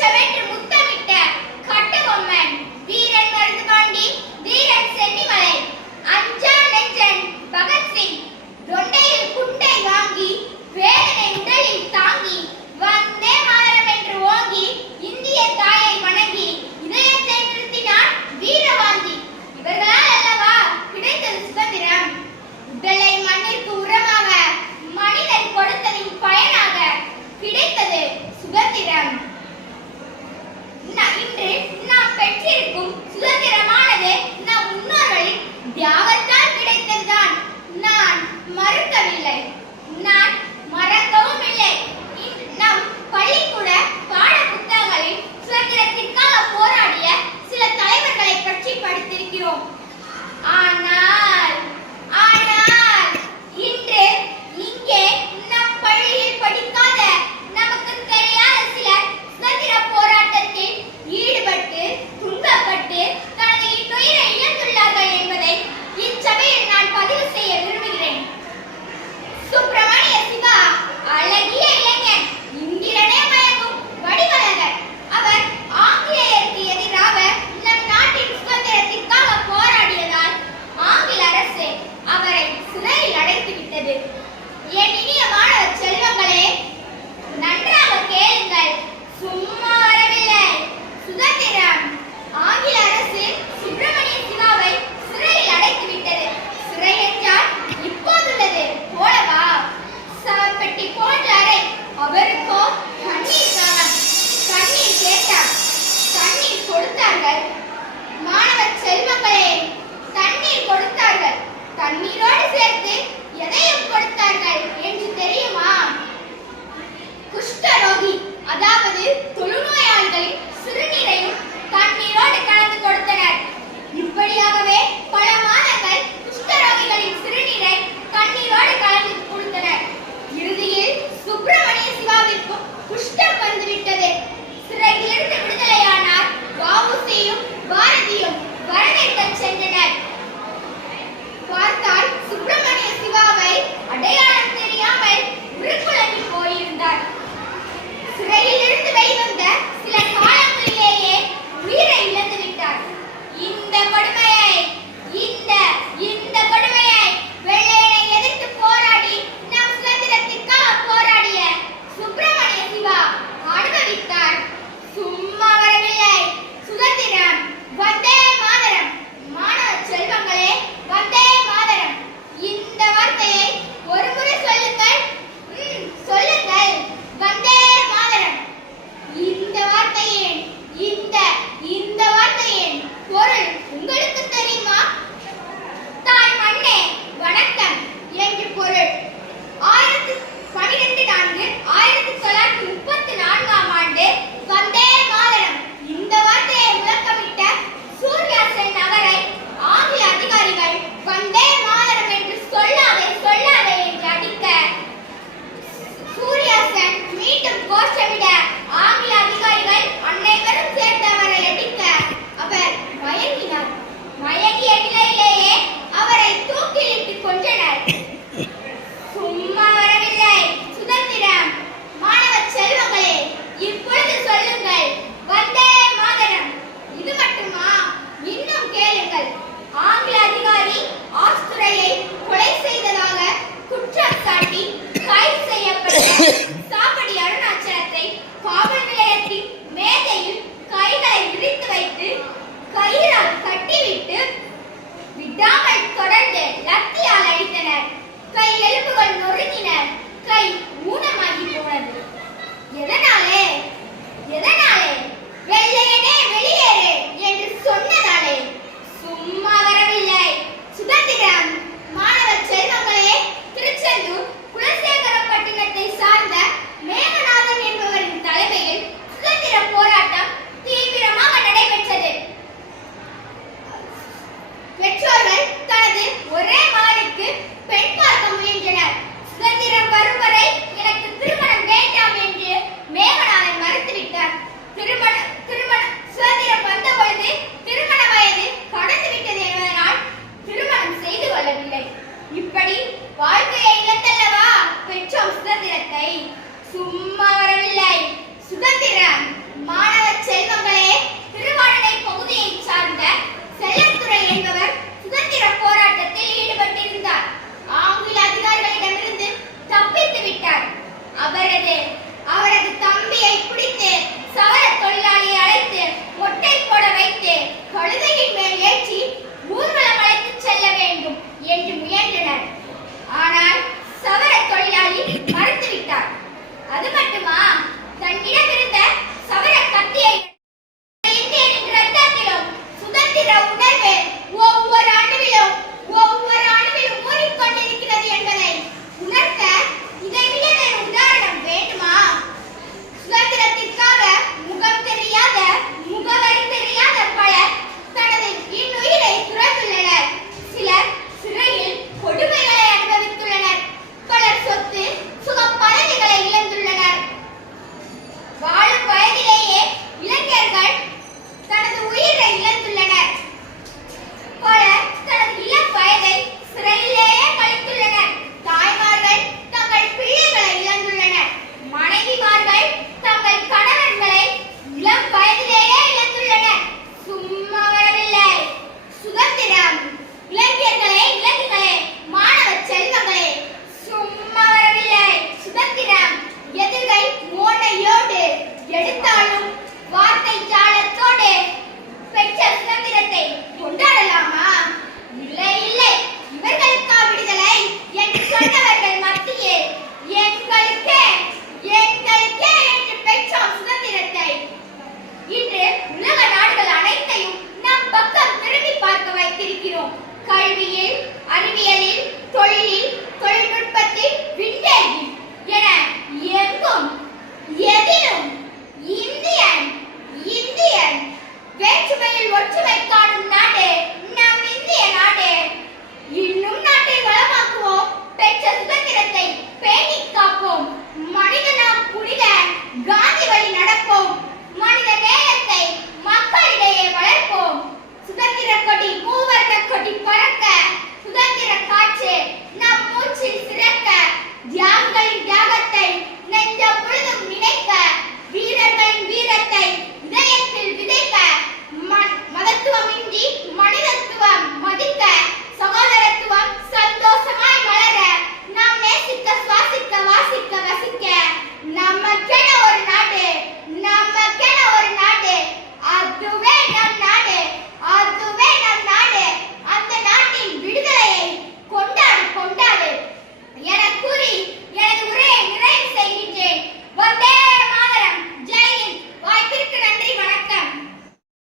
உச்சமென்று முத்தமிட்ட கட்டபொம்மன், வீரன் மருதுபாண்டி, தீரன் சென்னிமலை, அஞ்சா நெஞ்சன் பகத்சிங், தொண்டையில் குண்டை வாங்கி வேதனை உடலில் தாங்கி வந்தே மாதரம் என்று ஓங்கி இந்திய தாயை வணங்கி இதயத்தை நிறுத்தினார் வீரவாந்தி. இவர்களால் அல்லவா கிடைத்தது சுதந்திரம். உடலை மண்ணிற்கு உரமாக மனிதன் கொடுத்ததின் பயனாக கிடைத்தது சுதந்திரம். இன்று நாம் பெற்றிருக்கும் சுதந்திரமானது நம் முன்னோர்களின் தியாகத்தால் கிடைத்ததுதான். நான் மறுக்கவில்லை, நான் மறக்கவும் இல்லை. நம் பள்ளிக்கூட பாட புத்தகங்களில் சுதந்திரத்திற்காக போராடிய சில தலைவர்களை பற்றி படித்திருக்கிறோம். ஆனால் இன்று இங்கே நம் பள்ளியில் படிக்காத, நமக்கு தெரியாத சிலர் சுதந்திர போராட்டத்தில் ஈடுபட்டு துன்பப்பட்டு தனது இன்னுயிரை இழந்துள்ளார்கள் என்பதை இச்சபையில் நான் பதிவு செய்ய விரும்புகிறேன். சுப்பிரமணிய சிவா அழகிய இளைஞன், இந்திரனே மயங்கும் வடிவழகர். அவர் ஆங்கிலேயருக்கு எதிராக நம் நாட்டின் சுதந்திரத்திற்காக போராடியதால் ஆங்கில அரசு அவரை சிறையில் அடைத்துவிட்டது. என் இனிய மாணவ செல்வங்களே, நன்றாக கேளுங்கள். சும்மா வரவில்லை சுதந்திரம். ஆங்கில அரசு சுப்பிரமணிய சிவாவை சிறையில் அடைத்துவிட்டது. சிறை என்றால் இப்போதுள்ளது போலவா? சவப்பெட்டி போன்ற அறை. அவருக்கோ கண்ணீர் தாகம். கண்ணீர் கேட்டார், தண்ணீர் கொடுத்தார்கள். மாணவ செல்வங்களே, தண்ணீர் கொடுத்தார்கள். தண்ணீரோடு சேர்த்து எதையும் கொடுத்தார்கள் என்று தெரியுமா? குஷ்டரோகி, அதாவது தொழுநோயாளிகளின் சிறுநீரையும் தண்ணீரோடு கலந்து கொடுத்தனர். இப்படியாகவே பல மாதங்கள் குஷ்டரோகிகளின் சிறுநீரை தண்ணீரோடு கலந்து கொடுத்தனர். இறுதியில் சுப்பிரமணிய சிவாவிற்கு குஷ்டம் வந்துவிட்டது. சிறையிலிருந்து விடுதலையானார். வ.உ.சி.யும் பாரதியும் வரவேற்கச் சென்றனர். பார்த்தால் சுப்பிரமணிய சிவாவை அடையாளம் தெரியாமல் உருக்குலைந்து போயிருந்தார். சிறையிலிருந்து வெளிவந்த சில காலங்களிலேயே உயிரை இழந்து விட்டார். இந்த கொடுமையை வெள்ளையனை எதிர்த்து போராடி நம் சுதந்திரத்திற்காக போராடிய சுப்பிரமணிய சிவா அனுபவித்தார். சும்மா வரவில்லை சுதந்திரம். வந்தே மாதரம். மாணவ செல்வங்களே, வந்தே மாதரம். இந்த வார்த்தையை ஒருமுறை சொல்லுங்கள். சொல்லுங்கள், வந்தே மாதரம். இந்த வார்த்தையின் பொருள் உங்களுக்கு தெரியுமா? தாய் மண்ணே வணக்கம் என்று பொருள். 1934 ஆண்டு வந்தே மாதரம் இந்த வார்த்தையை முழக்கமிட்ட சூர்யா சென் அவரை ஆங்கில அதிகாரிகள் வந்தே மாதரம் என்று சொல்லாதே என்று அடிக்க, சூர்யா சென் மீண்டும் கோஷமிட ஆங்கில அதிகாரிகள் அனைவரும் சேர்ந்து அவரை அடிக்க அவர் மயங்கினார். மயங்கிய நிலையிலேயே அவரை தூக்கிலிட்டு கொன்றனர். சும்மா வரவில்லை சுதந்திரம். மாணவ செல்வங்களே, இப்பொழுது சொல்லுங்கள், வந்தே மாதரம். இது மட்டுமா? இன்னும் கேளுங்கள். ஆங்கில அதிகாரி ஆஸ்துரையை கொலை செய்ததாக குற்றம் சாட்டி கைது செய்யப்பட்ட சாவடி அருணாச்சலத்தை காவல் நிலையத்தின் மேதையில் கைகளை விரித்து வைத்து கயிறால் கட்டிவிட்டு விடாமல் தொடர்ந்து லத்தியால் அடித்தனர். கை எலும்புகள் நொறுங்கினர். கை ஊனமாகி போனது. எதனாலே? வெள்ளையனே வெளியேறு என்று சொன்னதாலே. சும்மா வர